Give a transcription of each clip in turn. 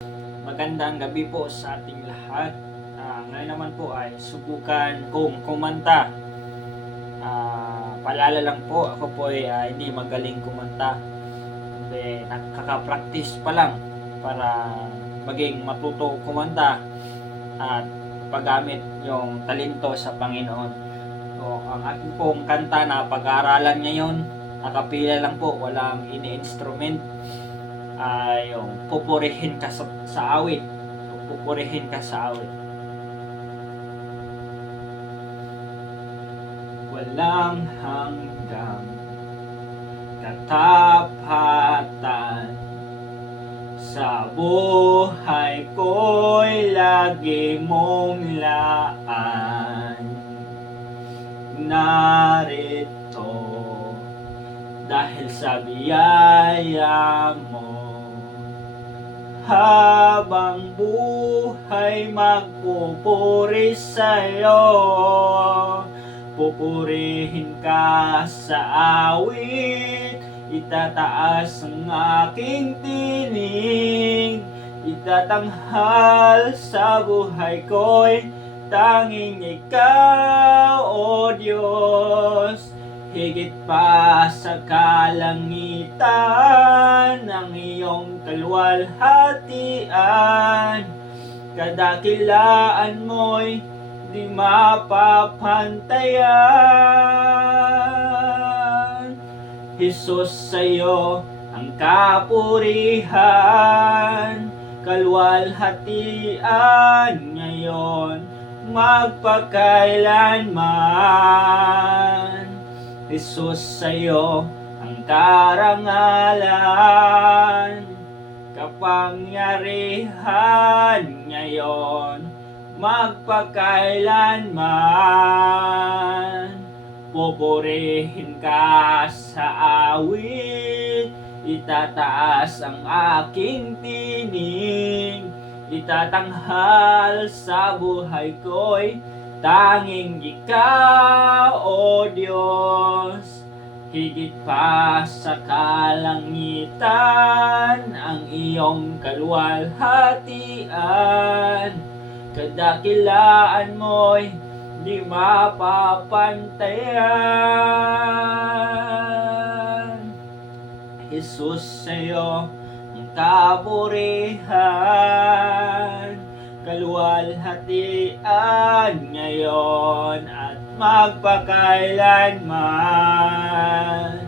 Magandang gabi po sa ating lahat. Ngayon naman po ay subukan kong kumanta. Paalala lang po, ako po ay hindi magaling kumanta. Hindi, nakaka-practice pa lang para maging matuto kumanta at paggamit yung talento sa Panginoon. So, ang ating pong kanta na pag-aaralan ngayon, akapila lang po, walang ini-instrument. Yung pupurihin ka sa awit. Pupurihin ka sa awit. Walang hanggang katapatan sa buhay ko'y lagi mong laan. Narito dahil sa biyaya mo, habang buhay magpupuri sa'yo. Pupurihin ka sa awit, itataas ang aking tinig, itatanghal sa buhay ko'y tanging ikaw, O Diyos. Higit pa sa kalangitan ng iyong kaluwalhatian, kadakilaan mo'y di mapapantayan. Jesus, sa'yo ang kapurihan, kaluwalhatian ngayon magpakailanman. Jesus, sa'yo ang karangalan, kapangyarihan ngayon magpakailanman. Pupurihin ka sa awit, itataas ang aking tinig, itatanghal sa buhay ko'y tanging ikaw, O Diyos. Higit pa sa kalangitan ang iyong kaluwalhatian, kadakilaan mo'y di mapapantayan. Jesus, sa'yo ang kapurihan, kaluwalhatian ngayon at magpakailanman.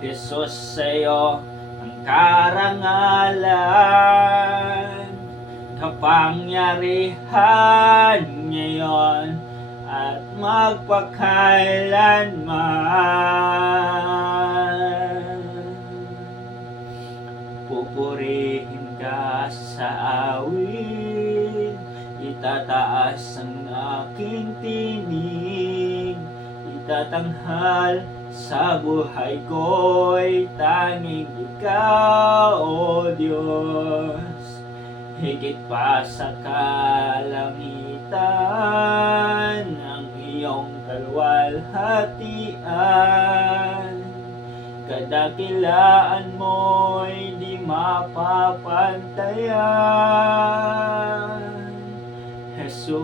Jesus, sa'yo ang karangalan, kapangyarihan ngayon at magpakailanman. Pupurihin ka sa awit, itataas ang aking tinig, itatanghal sa buhay ko'y tanging ikaw, O Diyos. Higit pa sa kalangitan ang iyong kaluwalhatian, kadakilaan mo'y di mapapantayan. Jesus,